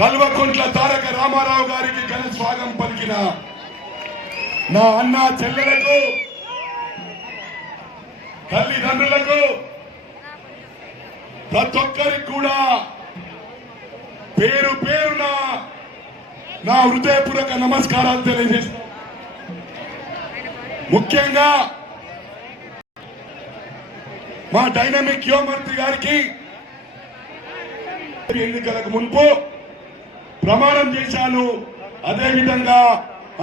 కల్వకుంట్ల తారక రామారావు గారికి ఘన స్వాగతం పలికిన నా అన్న చెల్లెలకు, తల్లిదండ్రులకు, ప్రతి ఒక్కరికి కూడా పేరు పేరున నా హృదయపూర్వక నమస్కారాలు తెలియజేస్తాను. ముఖ్యంగా మా డైనమిక్ యువమంత్రి గారికి ఎన్నికలకు మున్పు ప్రమాణం చేశాను. అదేవిధంగా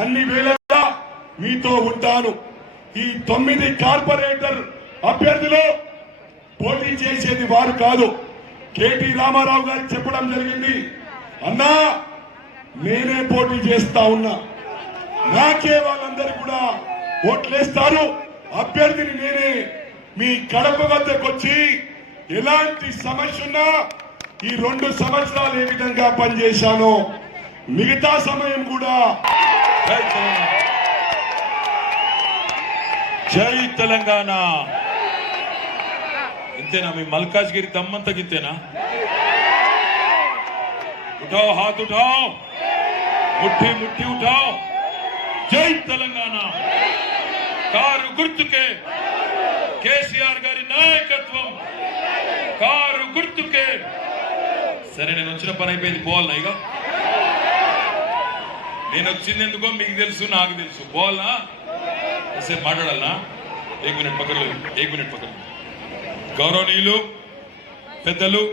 అన్ని వేళలా మీతో ఉంటాను. ఈ 9 కార్పొరేటర్ అభ్యర్థులు పోటీ చేసేది వారు కాదు. కేటీ రామారావు గారికి చెప్పడం జరిగింది, అన్నా నేనే పోటీ చేస్తా ఉన్నా, నాకే వాళ్ళందరూ కూడా ఓట్లేస్తారు, అభ్యర్థిని నేనే. మీ కడప వద్దకు వచ్చి ఎలాంటి సమస్య ఉన్నా ఈ 2 సంవత్సరాలు ఏ విధంగా పనిచేశానో మిగతా సమయం కూడా జై తెలంగాణ. ఇంతేనా మీ మల్కాజ్గిరి దమ్మంతా గింతేనా? उठाओ, हाथ उठाओ, मुट्ठी मुट्ठी उठाओ. जय तेलंगाना. కారు గుర్తుకే కేసీఆర్ గారి నాయకత్వం, కారు గుర్తుకే. సరే, నేను వచ్చిన పని అయిపోయింది, పోవాలనా? ఇక నేను వచ్చింది ఎందుకో మీకు తెలుసు, నాకు తెలుసు. పోవాలనా? సేపు మాట్లాడాలనా? 1 మినిట్ పక్కన, 1 మినిట్ పక్కన. గౌరవనీయులు పెద్దలు,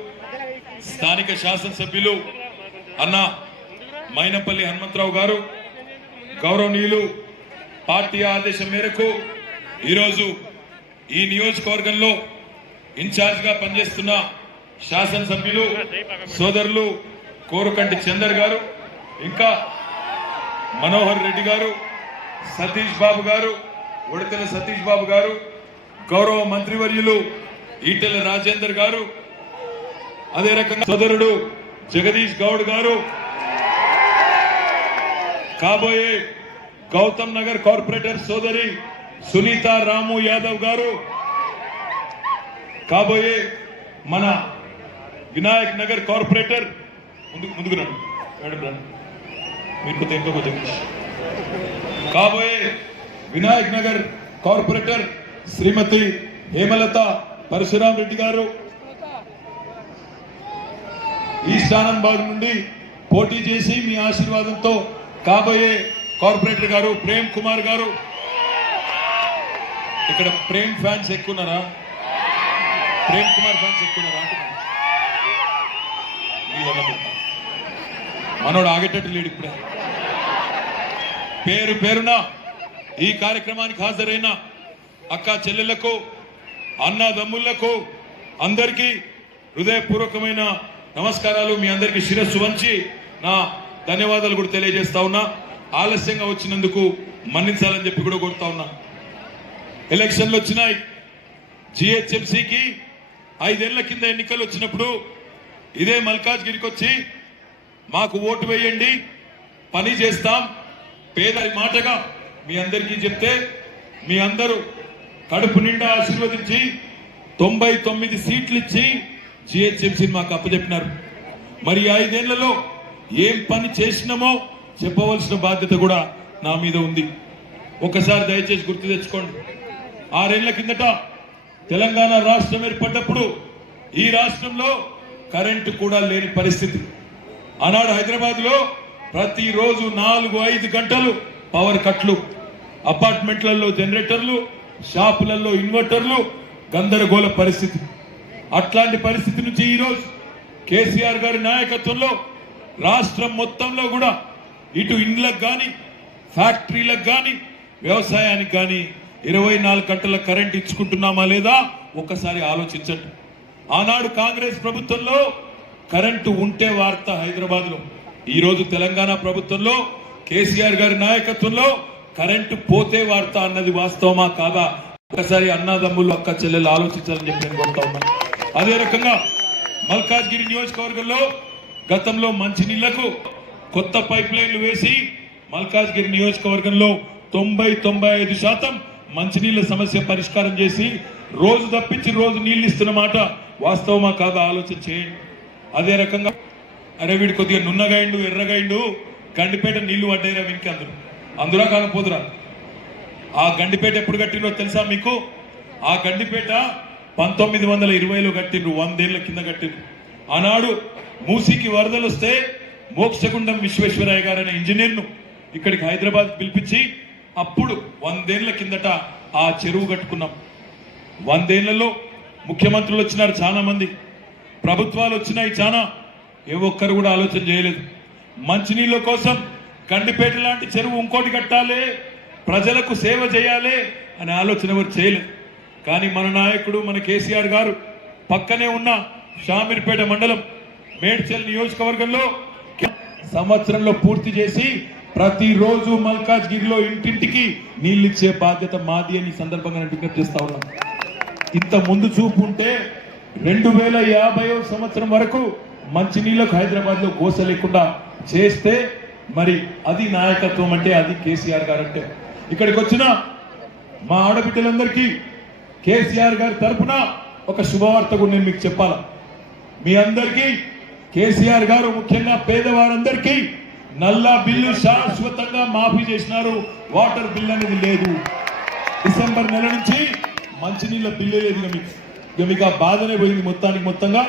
స్థానిక శాసనసభ్యులు అన్న మైనపల్లి హనుమంతరావు గారు, గౌరవనీయులు పార్టీ ఆదేశం మేరకు ఈరోజు ఈ నియోజకవర్గంలో ఇన్ఛార్జ్ గా పనిచేస్తున్న శాసనసభ్యులు సోదరులు కోరుకంటి చందర్ గారు, ఇంకా మనోహర్ రెడ్డి గారు, సతీష్ బాబు గారు, ఉడతల సతీష్ బాబు గారు, గౌరవ మంత్రివర్యులు ఈటెల రాజేందర్ గారు, అదే రకంగా సోదరుడు జగదీష్ గౌడ్ గారు, కాబోయే గౌతమ్ నగర్ కార్పొరేటర్ సోదరి సునీత రాము యాదవ్ గారు, కాబోయే మన వినాయక్ నగర్ కార్పొరేటర్ ముందుకు రండి మేడం, రండి మీరు కొద్దిగా ఇంకా కొంచెం. కాబోయే వినాయక్ నగర్ కార్పొరేటర్ శ్రీమతి హేమలత పరశురాం రెడ్డి గారు, ఈస్ట్ ఆనందబాగ్ నుండి పోటీ చేసి మీ ఆశీర్వాదంతో కాబోయే కార్పొరేటర్ గారు ప్రేమ్ కుమార్ గారు. ఇక్కడ ప్రేమ్ ఫ్యాన్స్ ఎక్కున్నారా? ప్రేమ్ కుమార్ ఫ్యాన్స్ ఎక్కున్నారా? మనోడు ఆగేటట్టు లేడు ఇప్పుడే. పేరు పేరున ఈ కార్యక్రమానికి హాజరైన అక్క చెల్లెళ్లకు, అన్నదమ్ముళ్లకు అందరికీ హృదయపూర్వకమైన నమస్కారాలు. మీ అందరికీ శిరస్సు వంచి నా ధన్యవాదాలు కూడా తెలియజేస్తా ఉన్నా. ఆలస్యంగా వచ్చినందుకు మన్నించాలని చెప్పి కూడా కోరుతా ఉన్నా. ఎలక్షన్లు వచ్చినాయి. జిహెచ్ఎంసీకి 5 ఏళ్ల కింద ఎన్నికలు వచ్చినప్పుడు ఇదే మల్కాజ్గిరికి వచ్చి మాకు ఓటు వేయండి, పని చేస్తాం, పేద మాటగా మీ అందరికీ చెప్తే మీ అందరూ కడుపు నిండా ఆశీర్వదించి 99 సీట్లు ఇచ్చి జిహెచ్ఎంసీని మాకు అప్పచెప్పినారు. మరి 5 ఏళ్లలో ఏం పని చేసినామో చెప్పవలసిన బాధ్యత కూడా నా మీద ఉంది. ఒకసారి దయచేసి గుర్తు తెచ్చుకోండి. 6 ఏళ్ల కిందట తెలంగాణ రాష్ట్రం ఏర్పడ్డప్పుడు ఈ రాష్ట్రంలో కరెంటు కూడా లేని పరిస్థితి. ఆనాడు హైదరాబాద్ లో ప్రతిరోజు 4-5 గంటలు పవర్ కట్లు, అపార్ట్మెంట్లలో జనరేటర్లు, షాపులలో ఇన్వర్టర్లు, గందరగోళ పరిస్థితి. అట్లాంటి పరిస్థితి నుంచి ఈరోజు కేసీఆర్ గారి నాయకత్వంలో రాష్ట్రం మొత్తంలో కూడా ఇటు ఇండ్లకు కానీ, ఫ్యాక్టరీలకు కానీ, వ్యవసాయానికి కానీ 24 గంటల కరెంట్ ఇచ్చుకుంటున్నామా లేదా ఒక్కసారి ఆలోచించండి. ఆనాడు కాంగ్రెస్ ప్రభుత్వంలో కరెంటు ఉంటే వార్త హైదరాబాద్ లో, ఈరోజు తెలంగాణ ప్రభుత్వంలో కేసీఆర్ గారి నాయకత్వంలో కరెంటు పోతే వార్త అన్నది వాస్తవమా కాదా ఒకసారి అన్నదమ్ములు అక్క చెల్లెలు ఆలోచించాలని చెప్పి నేను కోరుతా ఉన్నాను. అదే రకంగా మల్కాజ్గిరి నియోజకవర్గంలో గతంలో మంచినీళ్లకు కొత్త పైప్ లైన్లు వేసి మల్కాజ్గిరి నియోజకవర్గంలో 90-95% మంచినీళ్ల సమస్య పరిష్కారం చేసి రోజు తప్పించి రోజు నీళ్లు ఇస్తున్న మాట వాస్తవమా కాదా ఆలోచన చేయండి. అదే రకంగా అరే వీడు కొద్దిగా నున్నగాయిండు ఎర్రగాయిండు గండిపేట నీళ్లు పడ్డాయిరా వీనికి అందులో కాకపోదురా. ఆ గండిపేట ఎప్పుడు కట్టినో తెలుసా మీకు? ఆ గండిపేట 1920లో కట్టిండ్రు, 100 ఏళ్ల కింద కట్టిండ్రు. ఆనాడు మూసీకి వరదలు వస్తే మోక్షగుండం విశ్వేశ్వరయ్య గారు అనే ఇంజనీర్ను ఇక్కడికి హైదరాబాద్ పిలిపించి అప్పుడు 100 ఏళ్ల కిందట ఆ చెరువు కట్టుకున్నాం. 100 ఏళ్లలో ముఖ్యమంత్రులు వచ్చినారు చాలా మంది, ప్రభుత్వాలు వచ్చినాయి చాలా, ఏ ఒక్కరు కూడా ఆలోచన చేయలేదు. మంచినీళ్ళ కోసం గండిపేట లాంటి చెరువు ఇంకోటి కట్టాలి, ప్రజలకు సేవ చేయాలి అనే ఆలోచన ఎవరు చేయలేదు. కానీ మన నాయకుడు మన కేసీఆర్ గారు పక్కనే ఉన్న షామీర్పేట మండలం మేడ్చల్ నియోజకవర్గంలో సంవత్సరంలో పూర్తి చేసి ప్రతిరోజు మల్కాజ్గిరిలో ఇంటింటికి నీళ్ళు ఇచ్చే బాధ్యత మాది అని సందర్భంగా నేను విజ్ఞప్తి చేస్తా ఉన్నాం. ఇంత ముందు చూపు ఉంటే 2050 సంవత్సరం వరకు మంచినీళ్లకు హైదరాబాద్ లో గోస లేకుండా చేస్తే మరి అది నాయకత్వం అంటే, అది కేసీఆర్ గారు అంటే. ఇక్కడికి వచ్చిన మా ఆడబిడ్డలందరికీ కేసీఆర్ గారి తరఫున ఒక శుభవార్త కూడా నేను మీకు చెప్పాలా. మీ అందరికీ కేసీఆర్ గారు ముఖ్యంగా పేదవారందరికీ నల్లా బిల్లు శాశ్వతంగా మాఫీ చేసినారు. వాటర్ బిల్ అనేది లేదు. డిసెంబర్ నెల నుంచి మంచినీళ్ళ బిల్లు లేదు. ఇక మీకు ఆ బాధనే పోయింది. మొత్తంగా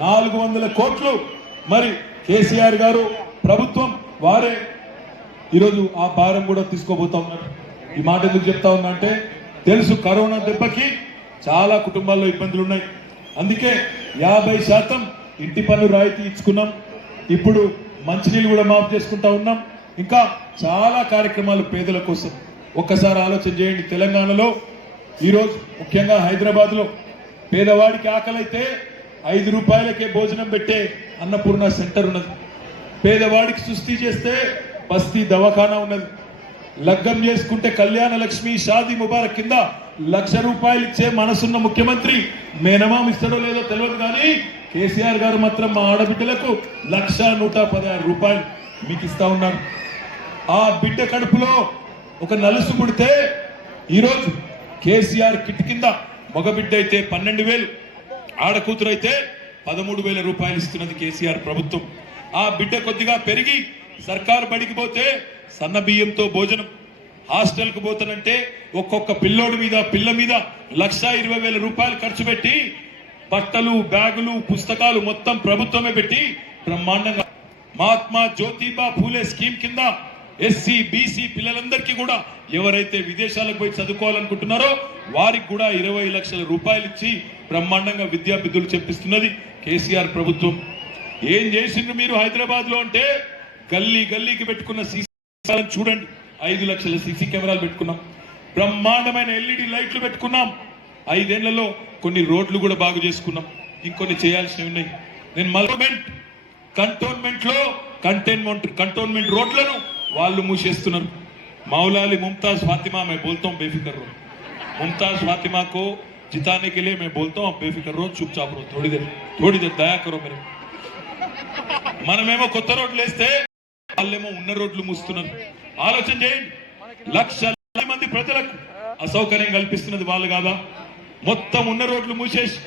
400 కోట్లు మరి కేసీఆర్ గారు ప్రభుత్వం వారే ఈరోజు ఆ భారం కూడా తీసుకోబోతా ఉన్నారు. ఈ మాట ఎందుకు చెప్తా ఉన్నా అంటే, తెలుసు కరోనా దెబ్బకి చాలా కుటుంబాల్లో ఇబ్బందులు ఉన్నాయి. అందుకే 50% ఇంటి పన్ను రాయితీ ఇచ్చుకున్నాం. ఇప్పుడు మంచినీళ్ళు కూడా మాఫ్ చేసుకుంటా ఉన్నాం. ఇంకా చాలా కార్యక్రమాలు పేదల కోసం. ఒక్కసారి ఆలోచన చేయండి. తెలంగాణలో ఈరోజు ముఖ్యంగా హైదరాబాద్ లో పేదవాడికి ఆకలైతే 5 రూపాయలకే భోజనం పెట్టే అన్నపూర్ణ సెంటర్ ఉన్నది. పేదవాడికి సుస్థి చేస్తే బస్తీ దవాఖానా ఉన్నది. లగ్గం చేసుకుంటే కళ్యాణ లక్ష్మి షాదీ ముబారక్ కింద 1,00,000 రూపాయలు ఇచ్చే మనసున్న ముఖ్యమంత్రి మేనమామ ఇస్తాడో లేదో తెలియదు, కానీ కేసీఆర్ గారు మాత్రం మా ఆడబిడ్డలకు 1,116 రూపాయలు మీకు ఇస్తా ఉన్నారు. ఆ బిడ్డ కడుపులో ఒక నలుసు పుడితే ఈరోజు కేసీఆర్ కిట్ కింద మగబిడ్డ అయితే 12,000, ఆడకూతురు అయితే 13,000 రూపాయలు ఇస్తున్నది కేసీఆర్ ప్రభుత్వం. ఆ బిడ్డ కొద్దిగా పెరిగి సర్కారు బడికి పోతే సన్న బియ్యంతో భోజనం, హాస్టల్కు పోతానంటే ఒక్కొక్క పిల్లోడి మీద పిల్ల మీద 1,20,000 రూపాయలు ఖర్చు పెట్టి బట్టలు, బ్యాగులు, పుస్తకాలు మొత్తం ప్రభుత్వమే పెట్టి బ్రహ్మాండంగా మహాత్మా జ్యోతిబా ఫూలే స్కీమ్ కింద ఎస్సీ బీసీ పిల్లలందరికీ కూడా ఎవరైతే విదేశాలకు పోయి చదువుకోవాలనుకుంటున్నారో వారికి కూడా 20 లక్షల రూపాయలు ఇచ్చి బ్రహ్మాండంగా విద్యాబుద్ధులు చెప్పిస్తున్నది కేసీఆర్ ప్రభుత్వం. ఏం చేసిండ్రు మీరు హైదరాబాద్ లో అంటే, గల్లీకి పెట్టుకున్న సీసీ చూడండి. 5 లక్షల సీసీ కెమెరాలు పెట్టుకున్నాం, బ్రహ్మాండమైన ఎల్ఈడి లైట్లు పెట్టుకున్నాం. 5 ఏళ్లలో కొన్ని రోడ్లు కూడా బాగు చేసుకున్నాం, ఇంకొన్ని చేయాల్సినవి ఉన్నాయి. నేను కంటోన్మెంట్ రోడ్లను వాళ్ళు మూసేస్తున్నారు. मौलाली मुमताज फातिमा मैं बोलता हूँ बेफिक्र रहो, मुमताज फातिमा को जिताने के लिए मैं बोलता हूँ बेफिक्र रहो, चुपचाप रहो, थोड़ी देर दया करो मेरे. మనమేమో కొత్త రోడ్లు వేస్తే వాళ్ళేమో ఉన్న రోడ్లు మూస్తున్నారు. ఆలోచన చేయండి. 1,00,000 మంది ప్రజలకు అసౌకర్యం కల్పిస్తున్నది వాళ్ళు కాదా? మొత్తం ఉన్న రోడ్లు మూసేసి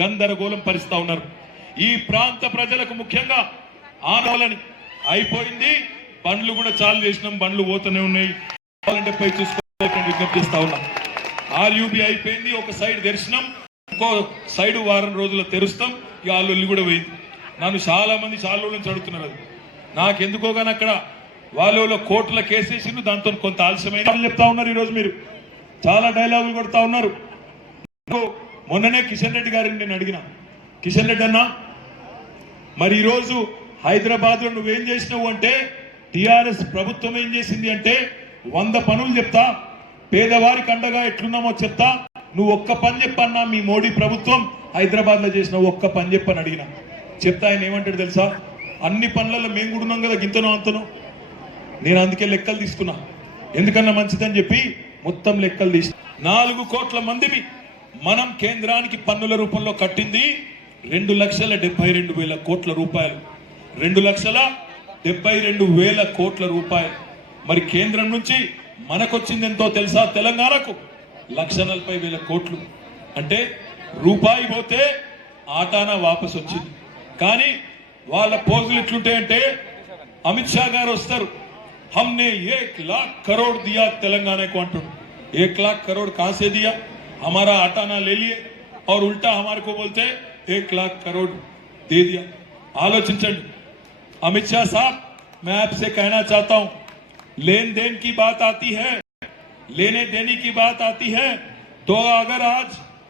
గందరగోళం పరిస్తా ఉన్నారు. ఈ ప్రాంత ప్రజలకు ముఖ్యంగా ఆందోళన అయిపోయింది. బండ్లు కూడా చాలు చేసినాం, బండ్లు పోతూనే ఉన్నాయి. కావాలంటే పై చూసుకోవాలని విజ్ఞప్తి చేస్తా ఉన్నాం. ఆర్యూబీ అయిపోయింది, ఒక సైడ్ తెరిచినాం, ఇంకో సైడ్ వారం రోజుల్లో తెరుస్తాం. ఇక ఆల్లు కూడా పోయింది. నన్ను చాలా మంది చాలా రోజుల నుంచి అడుగుతున్నారు. అది నాకెందుకో కానీ అక్కడ వాళ్ళు కోర్టుల కేసేసిండ్రు, దాంతో కొంత ఆలస్యమైన చెప్తా ఉన్నారు. ఈరోజు మీరు చాలా డైలాగులు కొడతా ఉన్నారు. మొన్ననే కిషన్ రెడ్డి గారిని నేను అడిగిన, కిషన్ రెడ్డి అన్న మరి ఈరోజు హైదరాబాద్ లో నువ్వేం చేసినావు అంటే, టిఆర్ఎస్ ప్రభుత్వం ఏం చేసింది అంటే 100 పనులు చెప్తా, పేదవారికి అండగా ఎట్లున్నామో చెప్తా, నువ్వు ఒక్క పని చెప్పన్నా మీ మోడీ ప్రభుత్వం హైదరాబాద్ లో చేసిన ఒక్క పని చెప్పని అడిగిన. చెప్తా ఆయన ఏమంటాడు తెలుసా? అన్ని పనులలో మేము కూడా ఉన్నాం కదా, గింతనో అంతనో. నేను అందుకే లెక్కలు తీసుకున్నా, ఎందుకన్నా మంచిదని చెప్పి మొత్తం లెక్కలు తీసి 4 కోట్ల మందిని మనం కేంద్రానికి పన్నుల రూపంలో కట్టింది 2,72,000 కోట్ల రూపాయలు. 2,72,000 కోట్ల రూపాయలు. మరి కేంద్రం నుంచి మనకొచ్చింది ఎంతో తెలుసా? తెలంగాణకు 1,40,000 కోట్లు. అంటే రూపాయి పోతే ఆటానా వాపసు వచ్చింది. కానీ వాళ్ళ పోజులు ఎట్లుంటాయంటే అమిత్ షా గారు వస్తారు, हमने 1 लाख करोड़ दिया तेलंगाना को अंटू 1 लाख करोड़ कहां से दिया, हमारा आटा ना ले लिए और उल्टा हमारे को बोलते 1 लाख करोड़ दे दिया। आलोचिंचंడి अमित शाह साहब, मैं आपसे कहना चाहता हूं, लेन देन की बात आती है, लेने देने की बात आती है, तो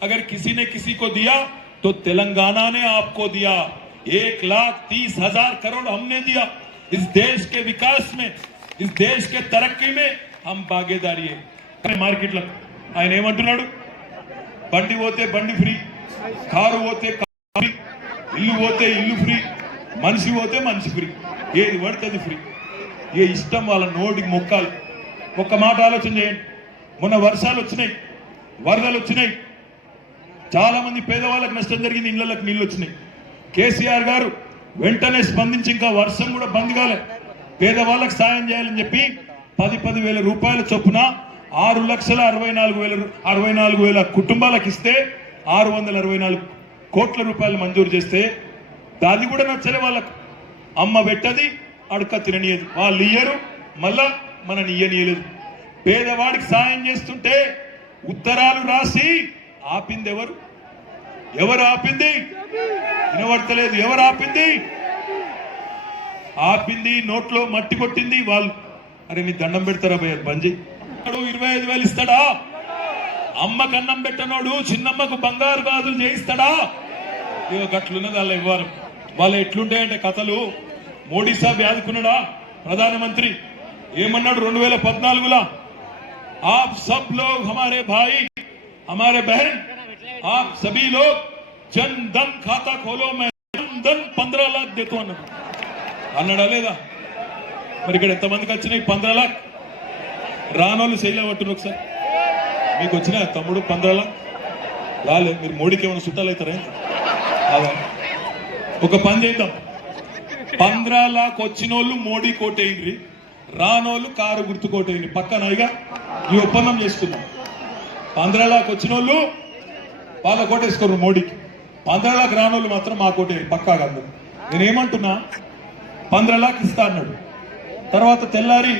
अगर किसी ने किसी को दिया तो तेलंगाना ने आपको दिया। 1,30,000 करोड़ हमने दिया। इस देश के विकास में, इस देश के तरक्की में हम भागीदारी है। మార్కెట్ లో ఆయన ఏమంటున్నాడు, బండి పోతే బండి ఫ్రీ, కారు పోతే కారు ఫ్రీ, ఇల్లు పోతే ఇల్లు ఫ్రీ, మనిషి పోతే మనిషి ఫ్రీ, ఏది పడితే అది ఫ్రీ। ఏ ఇష్టం వాళ్ళ నోటికి మొక్కాలి। ఒక్క మాట ఆలోచన చేయండి, మొన్న వర్షాలు వచ్చినాయి, వరదలు వచ్చినాయి, చాలా మంది పేదవాళ్ళకి నష్టం జరిగింది, ఇళ్లకు నీళ్ళు వచ్చినాయి। కేసీఆర్ గారు వెంటనే స్పందించి ఇంకా వర్షం కూడా బంద్ కాలే, పేదవాళ్ళకి సాయం చేయాలని చెప్పి 10,000 రూపాయల చొప్పున 6,64,000 కుటుంబాలకు ఇస్తే 664 కోట్ల రూపాయలు మంజూరు చేస్తే అది కూడా నచ్చలే వాళ్ళకు। అమ్మ పెట్టది, అడక తిననీయదు, వాళ్ళు ఇయ్యరు, మళ్ళా మనని ఇయ్యనీయలేదు। పేదవాడికి సాయం చేస్తుంటే ఉత్తరాలు రాసి ఆపింది ఎవరు? ఎవరు ఆపింది? వినబడతలేదు, ఎవరు ఆపింది? ఆపింది నోట్లో మట్టి కొట్టింది వాళ్ళు। అరే నీ దండం పెడతారా భయ్య, బంజీ 25,000 ఇస్తాడా? అమ్మకు అన్నం పెట్టనోడు చిన్నమ్మకు బంగారు గాజులు చేయిస్తాడా? ఇక గట్లున్నది వాళ్ళ ఇవ్వాలి। వాళ్ళు ఎట్లుంటాయంటే కథలు, మోడీ సాబ్ యాదుకున్నాడా ప్రధానమంత్రి ఏమన్నాడు 2014లో, आप सब लोग हमारे भाई हमारे बहन आप सभी लोग जन धन खाता खोलो, मैं जन धन 15 लाख देता हूं అన్నాడా లేదా? మరి ఇక్కడ ఎంతమందికి వచ్చినాయి 15 लाख? రానోళ్ళు శైలి పట్టును ఒకసారి, మీకు వచ్చినా తమ్ముడు 15 लाख రాలే, మీరు మోడీకి ఏమైనా చుట్టాలు అవుతారా? అలా ఒక పని చేద్దాం, 15 लाख వచ్చిన వాళ్ళు మోడీ కోటేయండి, రానోళ్ళు కారు గుర్తు కోటేయండి, పక్కన ఇక ఈ ఒప్పందం చేసుకున్నాం। 15 लाख వచ్చిన వాళ్ళు వాళ్ళ కోటేసుకోరు మోడీకి, 15 लाख రానోళ్ళు మాత్రం మా కోటేయండి పక్కాగా అందరు। నేనేమంటున్నా, 15 लाख ఇస్తా అన్నాడు, తర్వాత తెల్లారి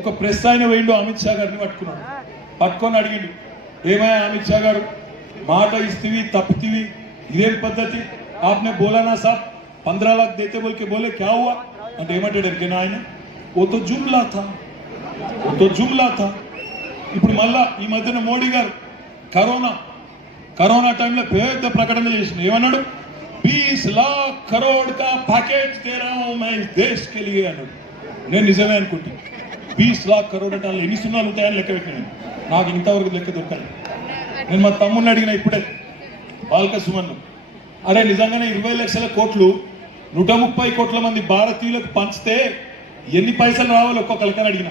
ఒక ప్రెస్ ఆయన వేయండు అమిత్ షా గారిని పట్టుకొని అడిగిండు, ఏమయ్యా అమిత్ షా గారు, మాట ఇస్తీవి తప్పుతీవి, ఇదేం పద్ధతి, आपने बोला ना साहब 15 लाख देते बोल के बोले क्या हुआ అంటే ఏమంటాడు ఎరికేనా ఆయన, वो तो जुमला था। ఇప్పుడు మళ్ళా ఈ మధ్యన మోడీ గారు కరోనా టైంలో పెద్ద ప్రకటన చేసిన, ఏమన్నాడు, 20 लाख करोड़ का पैकेज दे रहा हूं मैं इस देश के लिए అన్నాడు। నేను నిజమే అనుకుంటా, 20 लाख करोड़ అంటే ఎన్ని సున్నాలు ఉంటాయని లెక్క పెట్టినాను, నాకు ఇంతవరకు లెక్క దొరకలేదు। నేను మా తమ్ముడిని అడిగిన ఇప్పుడే, బాల్క సుమన్, అరే నిజంగానే 20 లక్షల కోట్లు 130 కోట్ల మంది భారతీయులకు పంచితే ఎన్ని పైసలు రావాలి ఒక్కొక్కరికని అడిగిన,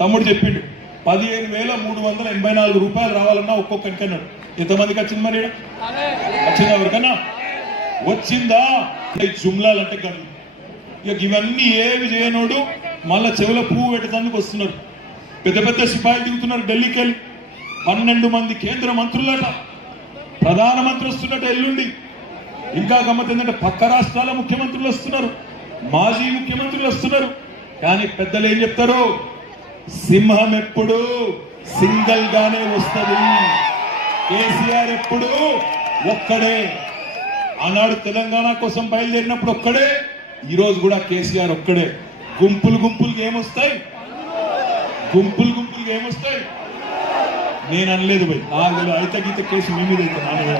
తమ్ముడు చెప్పిండు 15,384 రూపాయలు రావాలన్నా ఒక్కొక్కరికి అన్నాడు। ఎంతమందికి వచ్చింది మరి? వచ్చిందా? ఎవరికన్నా వచ్చిందా? జుమ్లాలు అంటే కాదు, ఇక ఇవన్నీ ఏవి చేయనోడు మళ్ళా చెవుల పువ్వు పెట్టడానికి వస్తున్నారు, పెద్ద పెద్ద సిపాయిలు దిగుతున్నారు ఢిల్లీకి వెళ్ళి, 12 మంది కేంద్ర మంత్రులట, ప్రధానమంత్రి వస్తున్నట్టు ఎల్లుండి, ఇంకా గమ్మత్ ఏంటంటే పక్క రాష్ట్రాల ముఖ్యమంత్రులు వస్తున్నారు, మాజీ ముఖ్యమంత్రులు వస్తున్నారు, కానీ పెద్దలు ఏం చెప్తారు, సింహం ఎప్పుడు సింగల్ గానే వస్తుంది, కేసీఆర్ ఎప్పుడు ఒక్కడే, ఆనాడు తెలంగాణ కోసం బయలుదేరినప్పుడు ఒక్కడే, ఈ రోజు కూడా కేసీఆర్ ఒక్కడే। గుంపులుగా ఏమొస్తాయి, నేను అనలేదు భయ్, నాకు అయితే గీత కేసు మీ మీద అయితే నాన్న,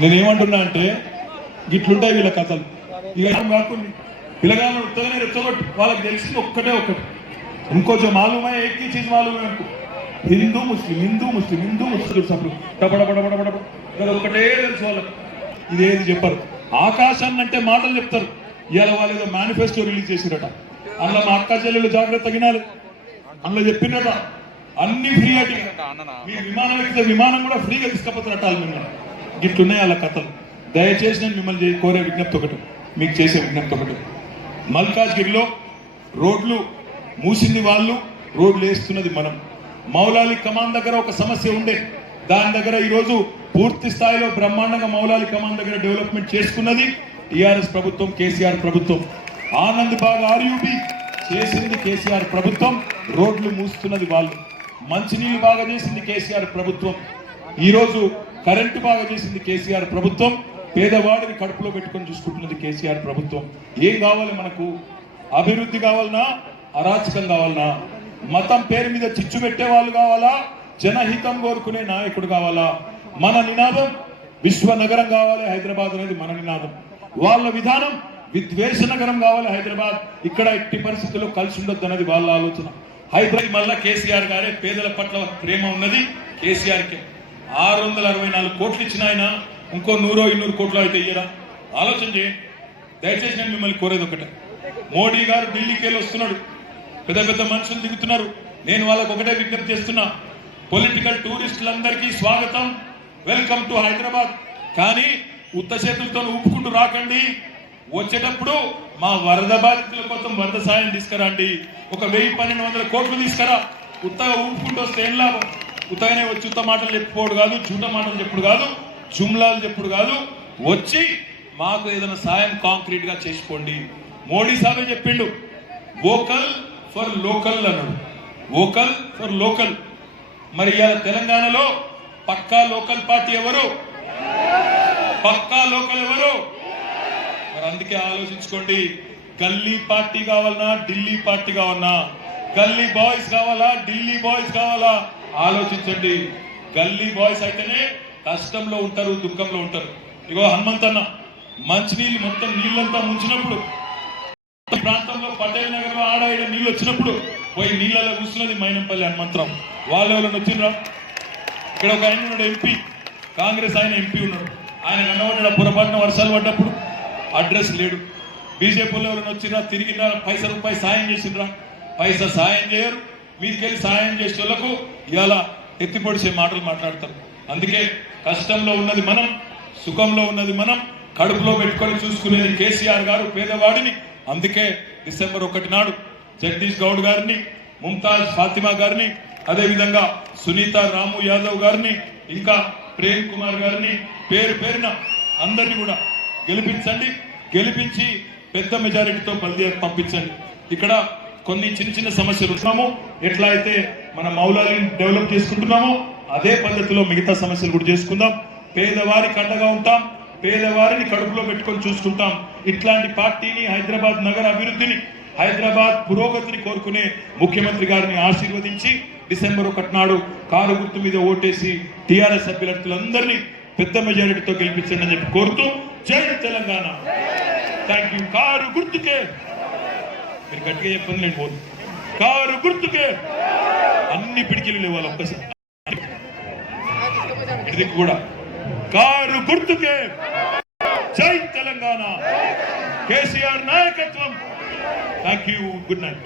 నేనేమంటున్నా అంటే గిట్లుంటాయి వీళ్ళ కథలు। ఇక కాకుండా పిల్లగాళ్ళని ఉత్తగానే రెచ్చగొట్టు, వాళ్ళకి తెలిసింది ఒక్కటే, ఇంకో जो मालूम है एक ही चीज मालूम है उनको, हिंदू मुस्लिम सब ఒకటే తెలుసు వాళ్ళకి, ఇదేది చెప్పరు। ఆకాశాన్ని అంటే మాటలు చెప్తారు, ఇవాళ వాళ్ళు ఏదో మేనిఫెస్టో రిలీజ్ చేసిరట, అందులో మా అక్క చెల్లెలు జాగ్రత్త గినాలి, అందులో చెప్పిండట అన్ని ఫ్రీ అట, మీ విమానం ఎక్కితే విమానం కూడా ఫ్రీగా తీసుకపోతారట మిమ్మల్ని। గిట్లున్నాయి వాళ్ళ కథలు। దయచేసి నేను మిమ్మల్ని కోరే విజ్ఞప్తి ఒకటి, మీకు చేసే విజ్ఞప్తి ఒకటి, మల్కాజ్గిరిలో రోడ్లు మూసింది వాళ్ళు, రోడ్లు వేస్తున్నది మనం। మౌలాలి కమాన్ దగ్గర ఒక సమస్య ఉండే, దాని దగ్గర ఈరోజు పూర్తి స్థాయిలో బ్రహ్మాండంగా మౌలాలి కమాన్ దగ్గర డెవలప్మెంట్ చేసుకున్నది, టిఆర్ఎస్ ప్రభుత్వం, కేసీఆర్ ప్రభుత్వం. ఆనంద్ బాగ్ ఆర్యూబీ చేసింది కేసీఆర్ ప్రభుత్వం, రోడ్లు మూస్తున్నది వాళ్ళు. మంచినీళ్ళు బాగా చేసింది కేసీఆర్ ప్రభుత్వం. ఈరోజు కరెంటు బాగా చేసింది కేసీఆర్ ప్రభుత్వం. పేదవాడిని కడుపులో పెట్టుకొని చూసుకుంటున్నది కేసీఆర్ ప్రభుత్వం. ఏం కావాలి మనకు? అభివృద్ధి కావాలనా, అరాచకం కావాలనా? మతం పేరు మీద చిచ్చు పెట్టే వాళ్ళు కావాలా, జనహితం కోరుకునే నాయకుడు కావాలా? మన నినాదం విశ్వ నగరం కావాలి హైదరాబాద్ అనేది మన నినాదం. వాళ్ళ విధానం విద్వేష నగరం కావాలి హైదరాబాద్, ఇక్కడ ఎట్టి పరిస్థితుల్లో కలిసి ఉండొద్దు అన్నది వాళ్ళ ఆలోచన. హైదరాబాద్ మళ్ళా కేసీఆర్ గారే, పేదల పట్ల ప్రేమ ఉన్నది కేసీఆర్కే. 664 కోట్లు ఇచ్చిన ఆయన ఇంకో 100-200 కోట్లు అయితే ఇయ్యరా? ఆలోచన చేయండి. దయచేసి నేను మిమ్మల్ని కోరేది ఒకటే, మోడీ గారు ఢిల్లీకి వెళ్ళి వస్తున్నాడు, పెద్ద పెద్ద మనుషులు దిగుతున్నారు. నేను వాళ్ళకు ఒకటే విజ్ఞప్తి చేస్తున్నా, పొలిటికల్ టూరిస్టులందరికీ స్వాగతం, వెల్కమ్ టు హైదరాబాద్. కానీ ఉత్త చేతులతో ఊపుకుంటూ రాకండి. వచ్చేటప్పుడు మా వరద బాధితుల కోసం వరద సాయం తీసుకురండి. ఒక 1000-1200 కోట్లు తీసుకురా. ఉత్తగా ఊపుకుంటూ వస్తే ఏం లాభం? ఉత్తగానే వచ్చి ఉత్త మాటలు చెప్పుకోడు కాదు, చూట మాటలు చెప్పుడు కాదు, జుమ్లాలు చెప్పుడు కాదు. వచ్చి మాకు ఏదైనా సాయం కాంక్రీట్ గా చేసుకోండి. మోడీ సాబే చెప్పిండు, వోకల్ ఫర్ లోకల్ అన్నాడు. Vocal for local. మరి ఇవాళ తెలంగాణలో పక్కా లోకల్ పార్టీ ఎవరు? పక్కా లోకల్ ఎవరు? మరి అందుకే ఆలోచించుకోండి, గల్లీ పార్టీ కావాలన్నా, ఢిల్లీ పార్టీ కావాలన్నా? గల్లీ బాయ్స్ కావాలా, ఢిల్లీ బాయ్స్ కావాలా? ఆలోచించండి. గల్లీ బాయ్స్ అయితేనే కష్టంలో ఉంటారు, దుఃఖంలో ఉంటారు. ఇగో హనుమంతన్న మంచినీళ్ళు మొత్తం నీళ్ళంతా ముంచినప్పుడు, ప్రాంతంలో పటేల్ నగర్ లో ఆడ నీళ్ళు వచ్చినప్పుడు పోయి నీళ్ళలో కూర్చున్నది మైనంపల్లి హనుమంతరావు. వాళ్ళు ఎవరైనా వచ్చిండ్రా? ఇక్కడ ఒక ఆయన ఉన్నాడు, ఎంపీ, కాంగ్రెస్ ఆయన ఎంపీ ఉన్నాడు. ఆయన కనబడ్డా పొరపాటున వర్షాలు పడ్డప్పుడు అడ్రస్ లేడు. బీజేపీలో ఎవరైనా వచ్చిండ్రా, తిరిగిరా, రూపాయి సాయం చేసిండ్రా? పైసా సాయం చేయరు. మీదికెళ్ళి సాయం చేసే వాళ్ళకు ఇవాళ ఎత్తిపొడిసే మాటలు మాట్లాడతారు. అందుకే కష్టంలో ఉన్నది మనం, సుఖంలో ఉన్నది మనం, కడుపులో పెట్టుకొని చూసుకునేది కేసీఆర్ గారు పేదవాడిని. అందుకే డిసెంబర్ 1 నాడు జగదీష్ గౌడ్ గారిని, ముంతాజ్ ఫాతిమా గారిని, అదేవిధంగా సునీత రాము యాదవ్ గారిని, ఇంకా ప్రేమ్ కుమార్ గారిని, పేరు పేరున అందరినీ కూడా గెలిపించండి. గెలిపించి పెద్ద మెజారిటీతో బల్దియాకు పంపించండి. ఇక్కడ కొన్ని చిన్న చిన్న సమస్యలు ఉన్నాము. ఎట్లా అయితే మన మౌలాలను డెవలప్ చేసుకుంటున్నామో అదే పద్ధతిలో మిగతా సమస్యలు కూడా చేసుకుందాం. పేదవారికి అండగా ఉంటాం, పేదవారిని కడుపులో పెట్టుకొని చూసుకుంటాం. ఇట్లాంటి పార్టీని, హైదరాబాద్ నగర అభివృద్ధిని, హైదరాబాద్ పురోగతిని కోరుకునే ముఖ్యమంత్రి గారిని ఆశీర్వదించి డిసెంబర్ 1 నాడు కారు గుర్తు మీద ఓటేసి టిఆర్ఎస్ అభ్యర్థులందరినీ పెద్ద మెజారిటీతో గెలిపించండి అని చెప్పి కోరుతూ, జై తెలంగాణ. Thank you. కారు గుర్తుకే, మీరు గట్టిగా చెప్పండి, నేను పోను. కారు గుర్తుకే. అన్ని పిడికిలు లేవాలి ఒక్కసారి ఇది కూడా. కారు గుర్తుకే. జై తెలంగాణ. కేసీఆర్ నాయకత్వం. Thank you. Good night.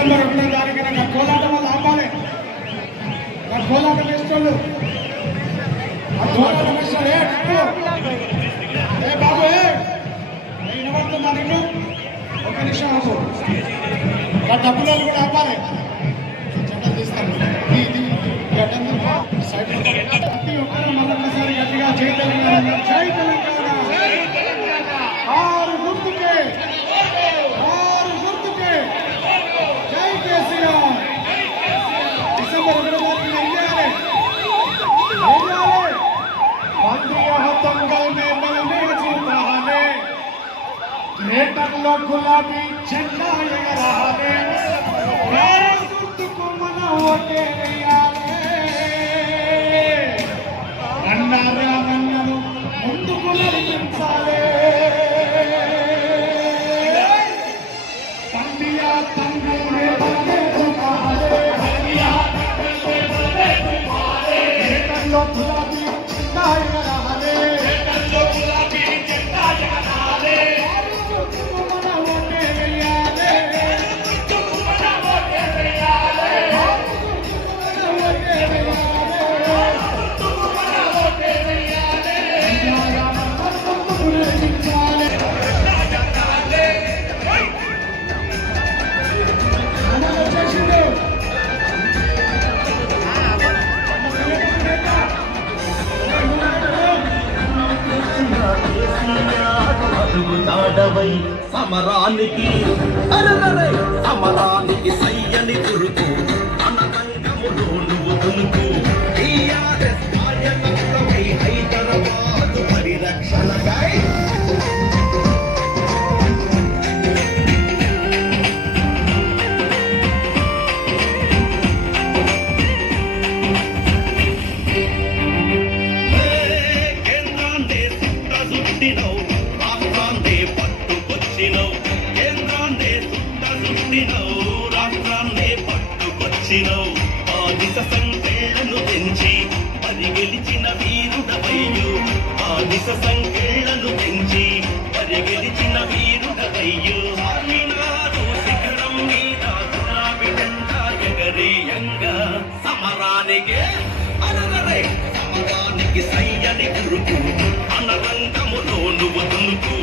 December 1వ తారీఖున నా కోలాటం వల్ల ఆపాలి. నా కోలాటం వేసుకోండు. ఆ కోలాటం వేసుకోండి. ఏ బాబు వినబడుతుందా నీకు? ఒక నిమిషం ఆపు. ఆ డబ్బులు కూడా ఆపాలి. చట్టం తీస్తాను. ప్రతి ఒక్కరూ మరొకసారి గట్టిగా జై తెలంగాణ, జై తెలంగాణ, ఆరు గుర్తుకే, ఆరు గుర్తుకే, జై కేసీఆర్. డిసెంబర్ 1వ తారీఖున ఏం చేయాలి? గ్రేటర్లో గులాబీ జెండా ఎగరాలి. గుర్తుకు మన ఓటే వేయాలి. అన్నారన్నను ముందుకు నడిపించాలి. తండ్రియా తండ్రి గ్రేటర్లో గులాబీ జెండా ఎగరాలి. నాడవై సమరానికి అరనరే సమరానికి సయ్యని తురుకు అనకంగములో నువ్వు తునుకు టీఆర్ఎస్ కార్యకర్తవై హైదరాబాదు పరిరక్షణకై కేంద్రాందే సుట్టినవు రాష్ట్రాన్నే పట్టుకొచ్చినవు. ఆదిశ సంఖ్యలను పెంచి పరి గెలిచిన వీరుడవయ్యు. ఆదిశ సంఖ్యలను పెంచి పరి గెలిచిన వీరుడవయ్యు. ఆర్మినాడు శిఖరం మీద గులాబీ జెండా ఎగరేయంగా సమరానికి అనరరే సమరానికి సయ్యని గురుకు అనరంగములో నువ్వు దునుకు.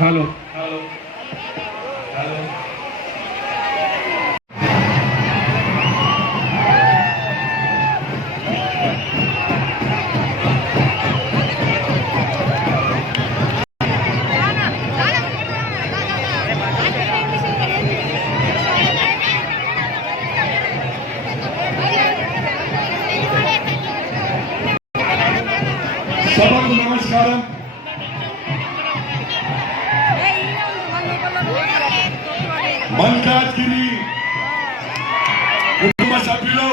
హలో సభకు నమస్కారం. మల్కాజ్గిరి కుటుంబ సభ్యులు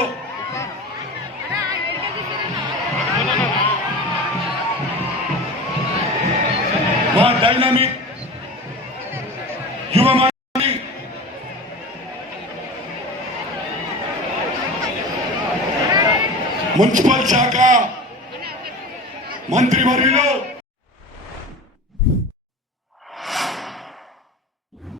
మా డైనమిక్ యువ మున్సిపల్ శాఖ మంత్రివర్యులు